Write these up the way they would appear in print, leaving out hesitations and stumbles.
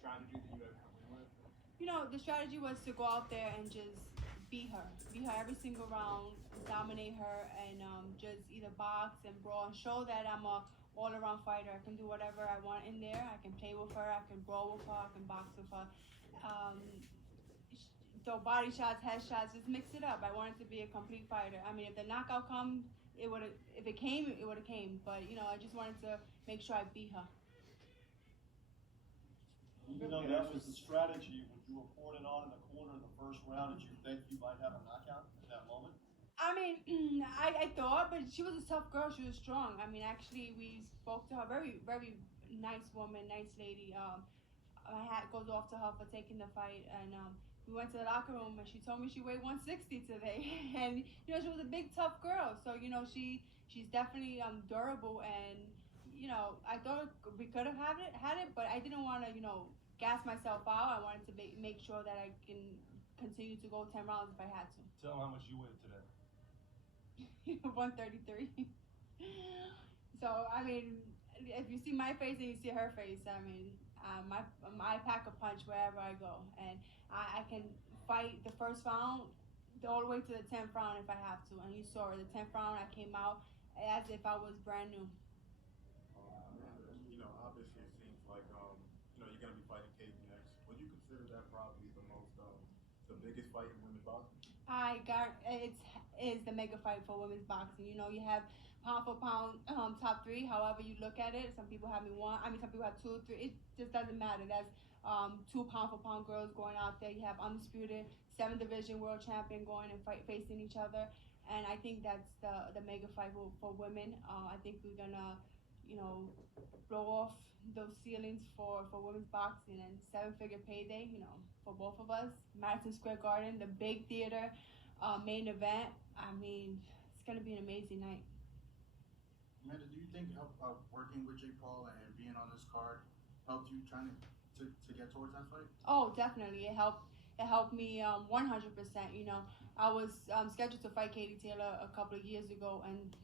strategy that you had come in with? The strategy was to go out there and just beat her every single round, dominate her, and just either box and brawl and show that I'm a all-around fighter. I can do whatever I want in there. I can play with her. I can brawl with her. I can box with her. Um, Throw body shots, head shots, just mix it up. I wanted to be a complete fighter. I mean, if the knockout come, it would have. If it came, it would have came. But I just wanted to make sure I beat her. That was the strategy. When you were pouring it on in the corner in the first round, did you think you might have a knockout at that moment? I mean, I thought, but she was a tough girl. She was strong. I mean, actually, we spoke to her. Very, very nice woman, nice lady. My hat goes off to her for taking the fight, and we went to the locker room, and she told me she weighed 160 today, and she was a big, tough girl. So she's definitely durable, and I thought we could have had it, but I didn't want to gas myself out. I wanted to make sure that I can continue to go 10 rounds if I had to. Tell them how much you weigh today. 133. So I mean, if you see my face and you see her face, I mean, I pack a punch wherever I go, and I can fight the first round all the way to the 10th round if I have to. And you saw her, the 10th round, I came out as if I was brand new. Obviously it seems like you're going to be fighting Katie next. Would you consider that probably the biggest fight in women's boxing? It is the mega fight for women's boxing. You have pound for pound top three. However you look at it, some people have me one. I mean, some people have two, three. It just doesn't matter. That's two pound for pound girls going out there. You have undisputed 7th division world champion going and facing each other. And I think that's the mega fight for women. I think we're gonna blow off those ceilings for women's boxing, and 7-figure payday, for both of us. Madison Square Garden, the big theater, main event. I mean, it's gonna be an amazing night. Amanda, do you think working with Jake Paul and being on this card helped you trying to get towards that fight? Oh, definitely. It helped. It helped me 100%. I was scheduled to fight Katie Taylor a couple of years ago, and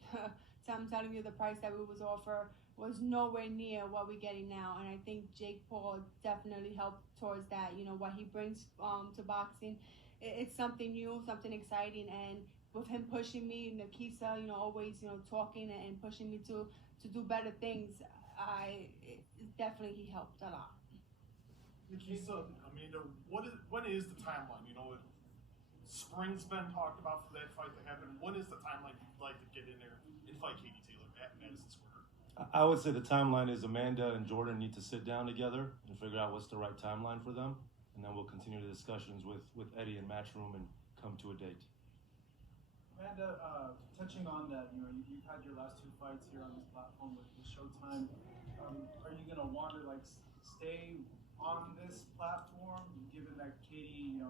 so I'm telling you, the price that we was offered was nowhere near what we're getting now. And I think Jake Paul definitely helped towards that. What he brings to boxing, it's something new, something exciting, and with him pushing me, Nakisa, always talking and pushing me to do better things, he helped a lot. Nakisa, Amanda, when is the timeline? Spring's been talked about for that fight to happen. When is the timeline you'd like to get in there and fight Katie Taylor at Madison Square? I would say the timeline is Amanda and Jordan need to sit down together and figure out what's the right timeline for them, and then we'll continue the discussions with Eddie in Matchroom and come to a date. Amanda, touching on that, you've had your last 2 fights here on this platform with Showtime. Are you gonna want to stay on this platform, given that Katie,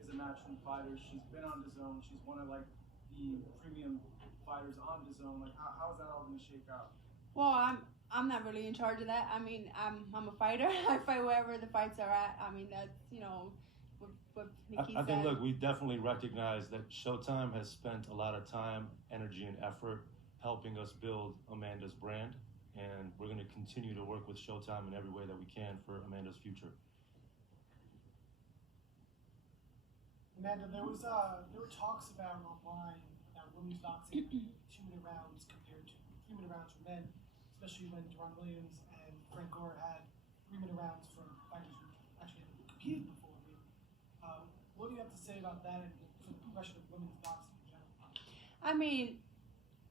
is a Matchroom fighter? She's been on DAZN. She's one of the premium fighters on DAZN. How is that all gonna shake out? Well, I'm not really in charge of that. I mean, I'm a fighter. I fight wherever the fights are at. I mean, that's what Nikki I think, said. look, we definitely recognize that Showtime has spent a lot of time, energy, and effort helping us build Amanda's brand, and we're going to continue to work with Showtime in every way that we can for Amanda's future. Amanda, there were talks about online about women's boxing 2-minute rounds compared to 3-minute rounds for men, especially when Deron Williams and Frank Gore had 3-minute rounds for fighters who actually haven't competed before. What do you have to say about that and the progression of women's boxing in general? I mean,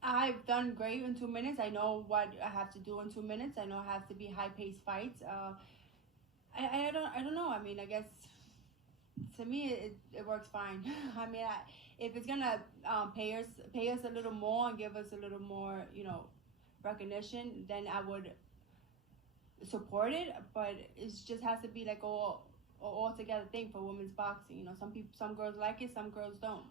I've done great in 2 minutes. I know what I have to do in 2 minutes. I know it has to be high-paced fights. I don't know. I mean, I guess to me it works fine. I mean, if it's gonna pay us a little more and give us a little more recognition, then I would support it. But it just has to be all together thing for women's boxing. Some girls like it, some girls don't.